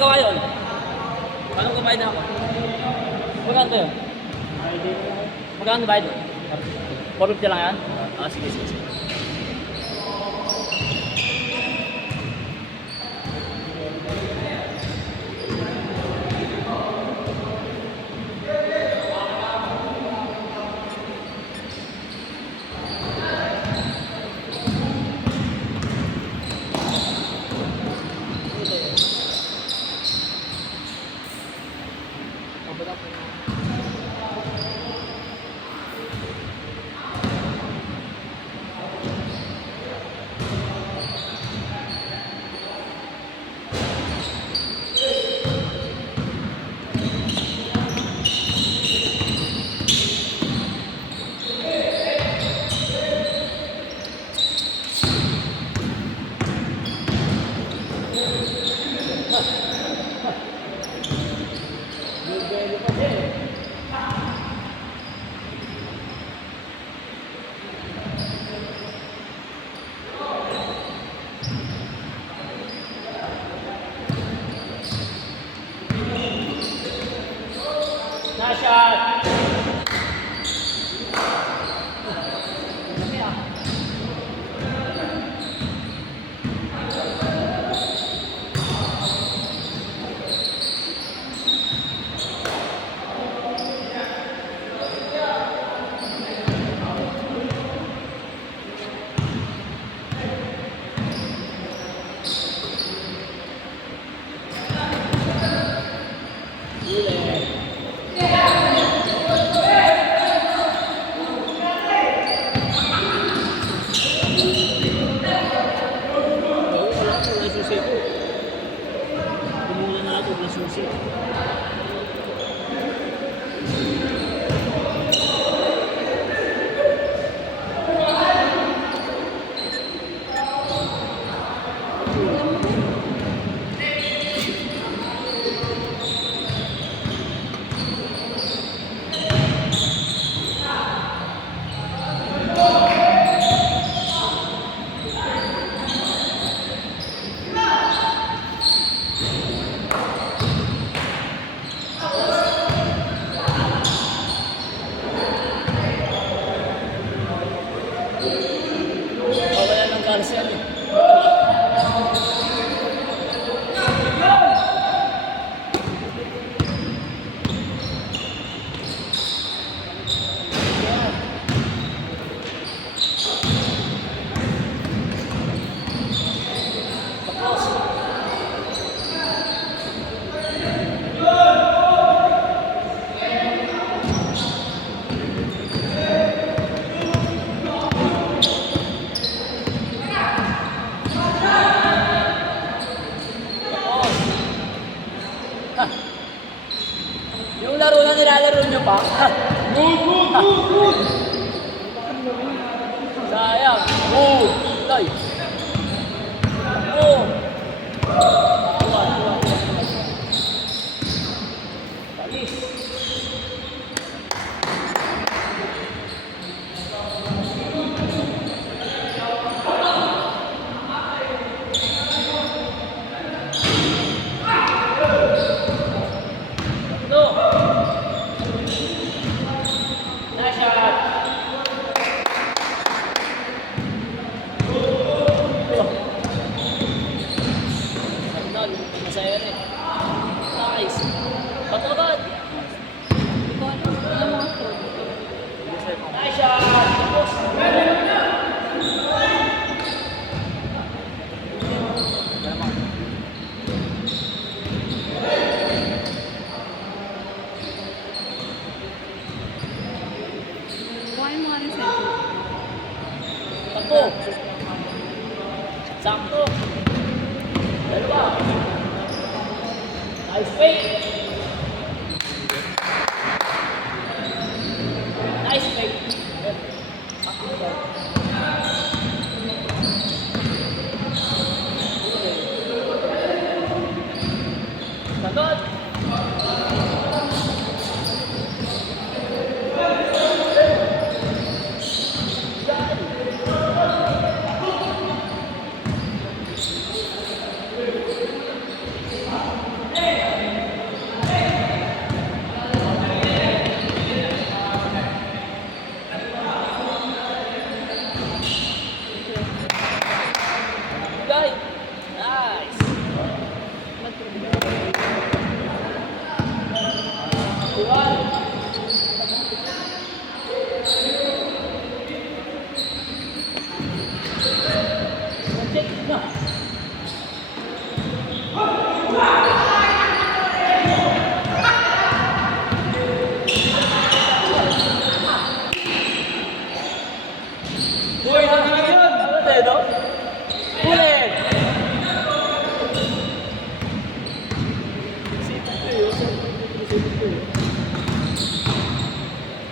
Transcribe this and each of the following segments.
magawa yun? Paano kumain na ako? Magkano yun? Magkano ba yun? 450 lang yan? Ah, sige, sige, sige. Shot. Yung laro na nilalaro nyo pa. Good. Sayang. Good. Tay. Oh. Talis. Sakto. Dalawa. Nice fake. Nice fake. Sagot. Check na. Uy, ano na yun? Ano tayo, no? Huli!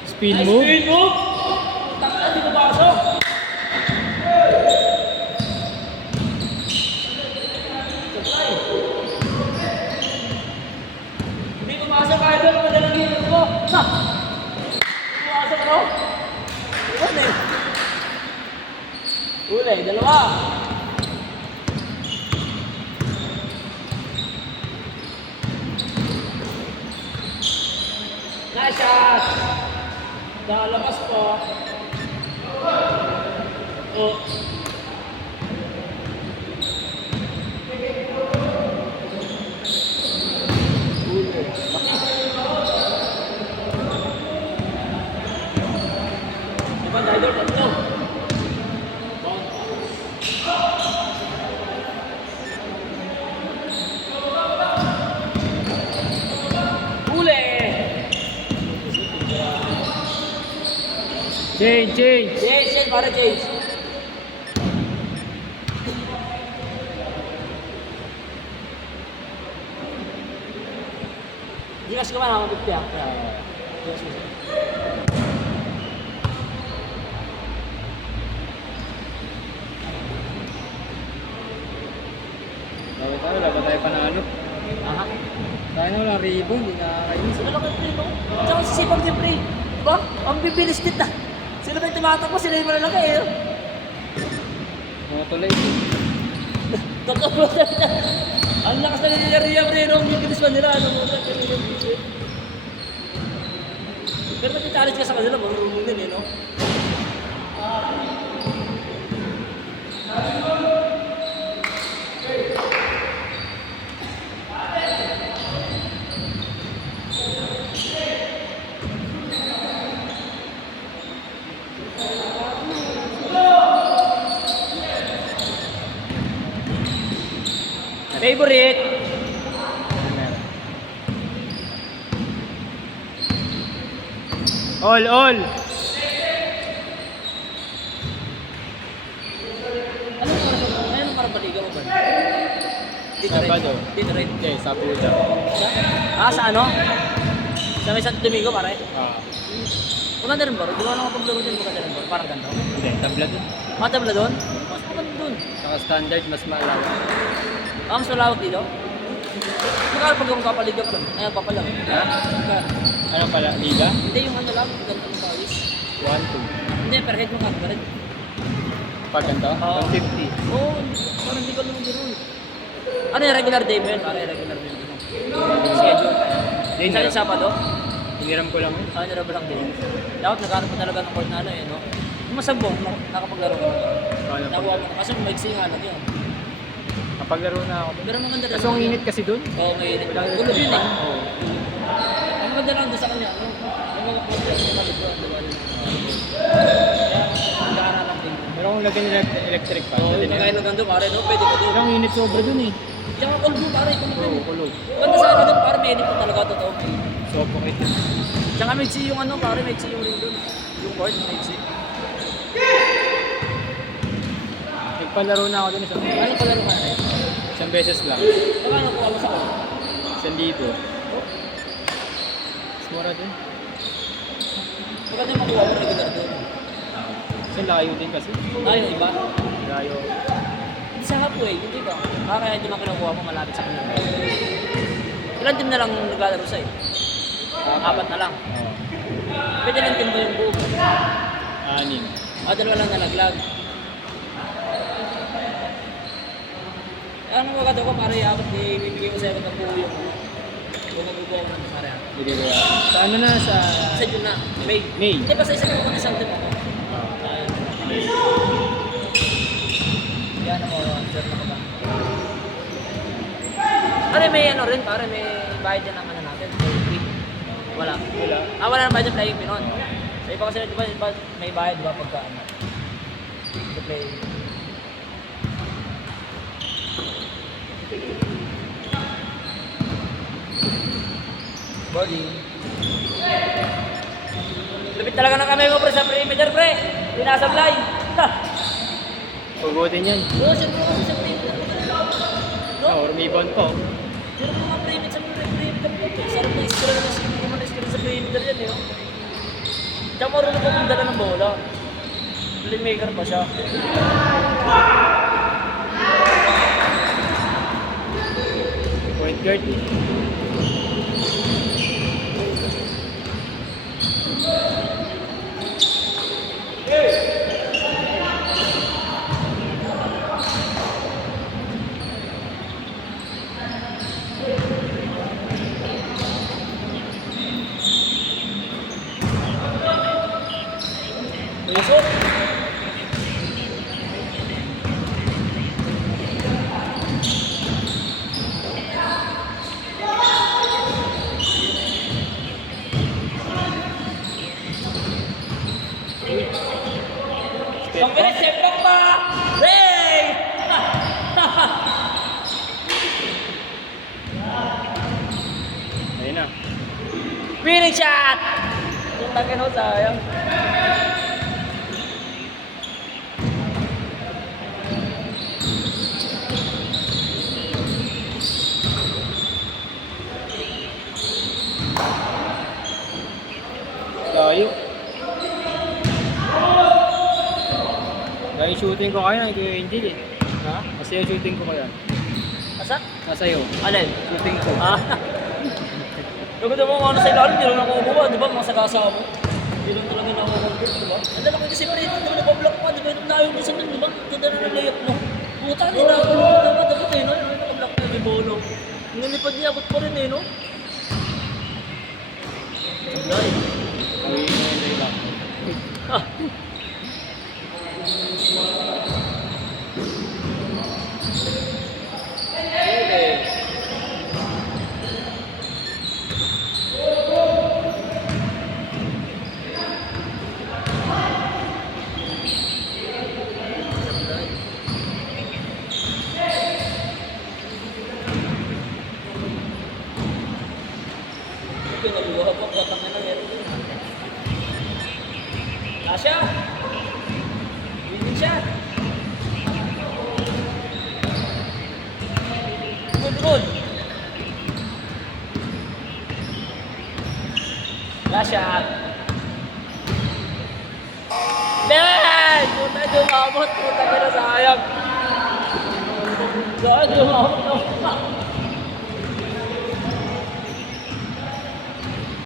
Spin move. Spin move! Takla, di ko pasok. Hindi ko pasok kahit ano madalang hirap ko. Ha! Hindi ko pasok, no? Iwan eh. Huli, dalawa. Nice shot! Nalabas po. Oh. Huli. Diba, Idol, tatlo. Huli! Change, change. Change, para change. Hindi kasi ka man ako magpipya. Bakit tayo? Dapat tayo panalo. Aha. Tayo na walang ribbon. Hindi nakakainis. Sila lang yung primo. Tsaka sisipag yung pre. Diba? Ang bibilis nita. Sila ba yung tumatakbo? Sila yung malalaki eh. Mga tulay. Totoo ba tayo? Ang lakas na nangyayari pre. Ang bibilis pa nila. Ano mo tayo? Pero nag-challenge ka sa kanila. Marunong din eh, no? Favorite. All, all. Ano para baligaw mo ba? Dito Sabado. rin. Dito rin. Okay, sa puta. Sa ano? Sa may Santo Domingo pare? Ah. Maganda rin ba? Di ba lang paglaro din maganda rin ba? Parang ganda. Hindi, tabla dun. Matabla doon? Mas maganda doon. Saka standard, mas malawak. Mas malawak dito? Magkano pag yung papaliga pa doon? Ayan, papalang. Ha? Ano pala? Liga? Hindi, yung ano lang. Ganito ng pawis. 1, Hindi, per head mo ka. Per head. 2. Pag ganito? Oo. 150. Oo, parang hindi ko naman gano'n. Ano yung regular day mo yun? Parang regular day mo. Schedule. Hindi, Sa Sabado? hiniram ko lang yun. Ano na ba lang din? Dapat nagkaroon pa talaga ng court na ano eh, no? Yung masabong, nakapaglaro ka na. Ano, Nakuha mo na. Kasi maiksi nga lang yun. Napaglaro na ako. Pero maganda rin. Kaso ang init kasi dun. Oo, may init. Gulo yun eh. Oo. Ang maganda lang doon sa kanya, no? Yung mga court na malibro, di ba? Kaya, nagkaroon lang din. Pero kung lagyan nila electric pa, Oo, pwede yung na kakain yun. ng gando, pare, no? Pwede ka doon. Pero ang init sobra dun eh. Yung mga kulbo, pare, kung Oo, kulog. Ganda sa ano doon, pare, may init po talaga, totoo. Suffocate. Tsaka may chi yung ano, pare, may chi yung ring doon. Yung court, may chi. Nagpalaro na ako dun isang, Ano pala naman eh? isang beses lang. Magkano kuha mo sa court? 1,000. Mas mura dun. Maganda yung makuha mo regular doon. Kasi layo din kasi. Ayun, iba. Layo. Hindi sa halfway, hindi ba? Kaya hindi man kinukuha mo malapit sa kanila. Ilan team na lang naglalaro sa'yo? 4 na lang. Oo. Pwede lang team mo yung buo. 6. Dalawa lang nalaglag. Ano mo ko para iabot di bibigay ko sa'yo ng buo yung kung magubuha mo ng pare. Hindi ko yan. Sa ano na sa... Sa June na, May. May. Hindi ba sa isang buwan isang team ako? Yan ako, sir na ko ba? Pare may ano rin, pare may bayad yan ng ano natin. Wala. Wala. Wala na bayad yung playing pinon. Sa iba kasi, di ba, may bayad ba pagka ano? The play. Boarding. Lupit talaga ng kamay mo pre sa perimeter pre. Pinasablay. Ha! Pugutin yan. Oo, siyempre ako sa perimeter. No? Or rebound pa. Pero kung mga perimeter sa perimeter mo, sarap na iskura na kasi hindi naman iskura sa perimeter yan eh. Tsaka marunong pa kung dala ng bola. Playmaker pa siya. Point guard. Puso. Ang bilis, sepak pa! Hey! Ayun na. Winning shot! Yung takin ho, sayang. Layo. Kaya yung shooting ko kaya, ito yung Angel eh. Ha? Kasi yung shooting ko kaya. Asa? Nasa iyo. Alin? Shooting ko. Ah. Yung gusto mo ano sa ilalim, hindi lang nakukuha, di ba? Mga sagasa mo. Hindi lang talaga nakukuha, di ba? Ang dala ko kasi pa rin, di ba nabablock pa, di ba? Nung naayong ko sa nun, di ba? Ganda na ng layup mo. Puta, hindi na ako. Dapat eh, no? Nakablock na yung bolo. Ang nilipad niya, abot pa rin eh, no? Sablay. Awin mo yung lang. Ah. Naluha po, batang na yan. Asya! Winning shot! Good. Last shot! Ben! Puta, dumabot!